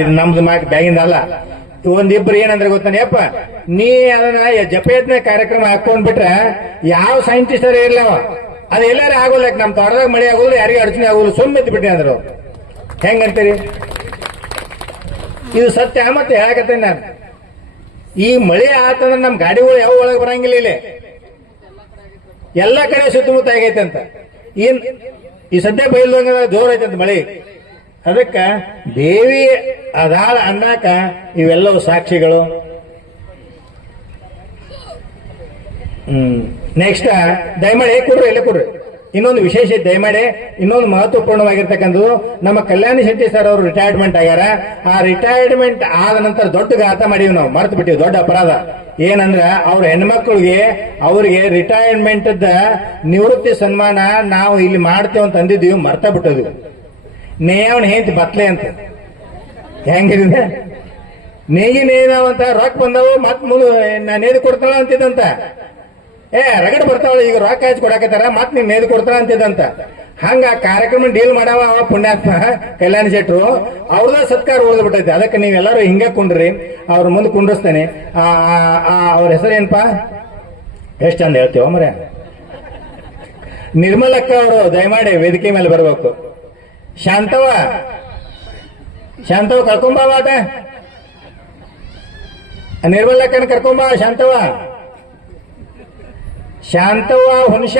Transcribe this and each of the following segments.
ಇದು ನಮ್ದು ಮಾಕ್ ಬ್ಯಾಗಿಂದ ಅಲ್ಲ. ಒಂದಿಬ್ರು ಏನಂದ್ರೆ ಗೊತ್ತಾನೆ ಯಪ್ಪ, ನೀ ಅದನ್ನ ಜಪಯತ್ನ ಕಾರ್ಯಕ್ರಮ ಹಾಕೊಂಡ್ಬಿಟ್ರೆ ಯಾವ ಸೈಂಟಿಸ್ಟ್ ಇರ್ಲವ ಅದು ಎಲ್ಲಾರು ಆಗೋಲ್ಲ. ನಮ್ ತೋಟದಾಗ ಮಳೆ ಆಗೋದು, ಯಾರಿಗೂ ಅಡಚಣೆ ಆಗೋದು, ಸುಮ್ಮನೆ ಬಿಟ್ರಿ ಅಂದ್ರು. ಹೆಂಗಂತೀರಿ? ಇದು ಸತ್ಯ. ಮತ್ತೆ ಹೇಳಕತ್ತೇನೆ ನಾನು, ಈ ಮಳೆ ಆತಂದ್ರೆ ನಮ್ ಗಾಡಿಗಳು ಯಾವ ಒಳಗೆ ಬರಂಗಿಲ್ಲ. ಇಲ್ಲಿ ಎಲ್ಲ ಕಡೆ ಸುತ್ತಮುತ್ತ ಆಗೈತೆ ಅಂತ. ಈ ಸದ್ಯ ಬೈಲ್ದಂಗ ಜೋರ್ ಐತೆ ಅಂತ ಮಳೆ. ಅದಕ್ಕ ದೇವಿ ಅದಾಳ ಅನ್ನಕ ಇವೆಲ್ಲವೂ ಸಾಕ್ಷಿಗಳು. ನೆಕ್ಸ್ಟ್ ದಯಮಾಡಿ ಕೊಡ್ರಿ, ಎಲ್ಲ ಕೊಡ್ರಿ. ಇನ್ನೊಂದು ವಿಶೇಷ ದಯಮಾಡಿ ಇನ್ನೊಂದು ಮಹತ್ವಪೂರ್ಣವಾಗಿರ್ತಕ್ಕಂಥದ್ದು, ನಮ್ಮ ಕಲ್ಯಾಣಿ ಶೆಟ್ಟಿ ಸರ್ ಅವರು ರಿಟೈರ್ಮೆಂಟ್ ಆಗ್ಯಾರ. ಆ ರಿಟೈರ್ಮೆಂಟ್ ಆದ ನಂತರ ದೊಡ್ಡ ಘಾತ ಮಾಡೀವಿ ನಾವು, ಮರ್ತು ಬಿಟ್ಟಿವಿ. ದೊಡ್ಡ ಅಪರಾಧ ಏನಂದ್ರ ಅವ್ರ ಹೆಣ್ಮಕ್ಳಿಗೆ ಅವ್ರಿಗೆ ರಿಟೈರ್ಮೆಂಟ್ ನಿವೃತ್ತಿ ಸನ್ಮಾನ ನಾವು ಇಲ್ಲಿ ಮಾಡ್ತೇವೆ ಅಂತ ಅಂದಿದ್ದೀವಿ, ಮರ್ತ ಬಿಟ್ಟದ್ವಿ. ನೇಯವನ್ ಹೇಂತಿ ಬತ್ಲೆ ಅಂತ ಹೆಂಗಿದೆ, ನೇಗಿ ನೇದಾವಂತ ರೊಕ್ಕ ಬಂದವು, ಮತ್ ನಾನು ನೇದು ಕೊಡ್ತಾಳ ಅಂತಿದ್ದಂತ. ರಗಡ್ ಬರ್ತಾವ, ಈಗ ರೊಕ್ಕ ಹಚ್ಚಿ ಕೊಡಾಕತ್ತಾರ, ಮತ್ ನೀನ್ ನೇದು ಕೊಡ್ತಾಳ ಅಂತಿದ್ದಂತ. ಹಂಗ ಆ ಕಾರ್ಯಕ್ರಮ ಡೀಲ್ ಮಾಡವ ಅವ ಪುಣ್ಯಾತ್ಮ ಕಲ್ಯಾಣ ಶೆಟ್ರು, ಅವ್ರದ ಸತ್ಕಾರ ಉಳಿದು ಬಿಟ್ಟೈತಿ. ಅದಕ್ಕೆ ನೀವೆಲ್ಲರೂ ಹಿಂಗ ಕುಂಡ್ರಿ, ಅವ್ರ ಮುಂದೆ ಕುಂಡ್ರಿಸ್ತೇನೆ. ಅವ್ರ ಹೆಸರೇನ್ಪಾ, ಎಷ್ಟ್ ಚಂದ ಹೇಳ್ತೇವ ಮರ. ನಿರ್ಮಲಕ್ಕ ಅವರು ದಯಮಾಡಿ ವೇದಿಕೆ ಮೇಲೆ ಬರ್ಬೇಕು. ಶಾಂತವ ಕರ್ಕೊಂಬ ಬಾಟ, ನಿರ್ಮಲಕ್ಕನ ಕರ್ಕೊಂಬ. ಶಾಂತವ್ವ ಹುನ್ಷ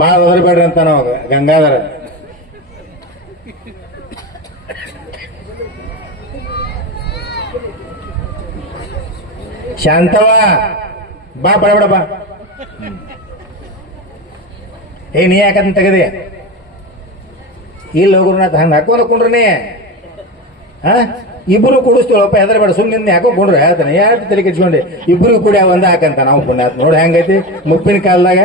ಬಾಳ ಒದರ್ಬೇಡ್ರಿ ಅಂತ ನಾವು ಗಂಗಾಧರ. ಶಾಂತವ್ವ ಬಾ, ಬಡಬಡ ಬಾ. ನೀ ಯಾಕಂತ ತೆಗದಿ ಇಲ್ಲಿ ಹೋಗ್ರ ಹಂಗ ಹಾಕೊಂಡ್ ಕುಂಡ್ರನೇ. ಇಬ್ರು ಕೂಡಿಸ್ತೇವಪ್ಪ, ಹೆದರ್ಬೇಡ, ಸುಮ್ಮನೆ ಹಾಕೊಂಡ್ರೆ ಹೇಳ್ತಾನೆ. ಯಾರು ತಲೆ ಕೆಚ್ಕೊಂಡೆ, ಇಬ್ರು ಕೂಡ ಒಂದ ಹಾಕಂತ ನಾವು ಪುಣ್ಯಾತ್. ನೋಡಿ ಹೆಂಗೈತಿ ಮುಪ್ಪಿನ ಕಾಲದಾಗ.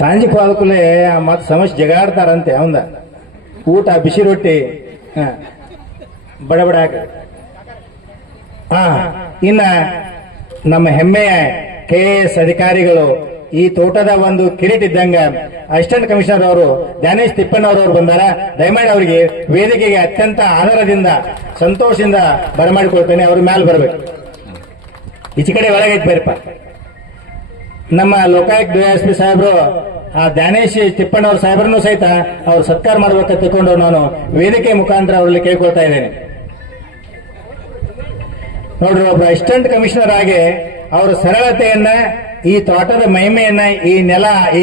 ಸಂಜೆ ಪಾದಕುಲೆ ಮತ್ ಸಮಸ್ಯೆ ಜಗಾಡ್ತಾರಂತೆ. ಅವಂದ ಊಟ ಬಿಸಿ ರೊಟ್ಟಿ ಬಡ ಹಾಕ. ಇನ್ನ ನಮ್ಮ ಹೆಮ್ಮೆಯ KS ಅಧಿಕಾರಿಗಳು, ಈ ತೋಟದ ಒಂದು ಕಿರೀಟ್ ಇದ್ದಂಗ ಅಸಿಸ್ಟೆಂಟ್ ಕಮಿಷನರ್ ಅವರು ಜ್ಞಾನೇಶ್ ತಿಪ್ಪಣ್ಣವರವರು ಬಂದಾರ. ದಯಮಾಡಿ ಅವರಿಗೆ ವೇದಿಕೆಗೆ ಅತ್ಯಂತ ಆಧಾರದಿಂದ ಸಂತೋಷದಿಂದ ಬರಮಾಡಿಕೊಳ್ತೇನೆ. ಅವ್ರ ಮ್ಯಾಲ ಬರ್ಬೇಕು. ಈಚೆ ಕಡೆ ಒಳಗೈತಿ ಬೇರಪ್ಪ. ನಮ್ಮ ಲೋಕಾಯುಕ್ತ DSP ಸಾಹೇಬರು ಜ್ಞಾನೇಶ್ ತಿಪ್ಪಣ್ಣವ್ರ ಸಾಹೇಬರನ್ನು ಸಹಿತ ಅವ್ರು ಸತ್ಕಾರ ಮಾಡ್ಬೇಕಂತ ತಿಳ್ಕೊಂಡು ನಾನು ವೇದಿಕೆ ಮುಖಾಂತರ ಅವರಲ್ಲಿ ಕೇಳ್ಕೊಳ್ತಾ ಇದ್ದೇನೆ. ನೋಡ್ರಿ, ಒಬ್ಬ ಅಸಿಸ್ಟೆಂಟ್ ಕಮಿಷನರ್ ಆಗಿ ಅವರ ಸರಳತೆಯನ್ನ, ಈ ತೋಟದ ಮಹಿಮೆಯನ್ನ, ಈ ನೆಲ, ಈ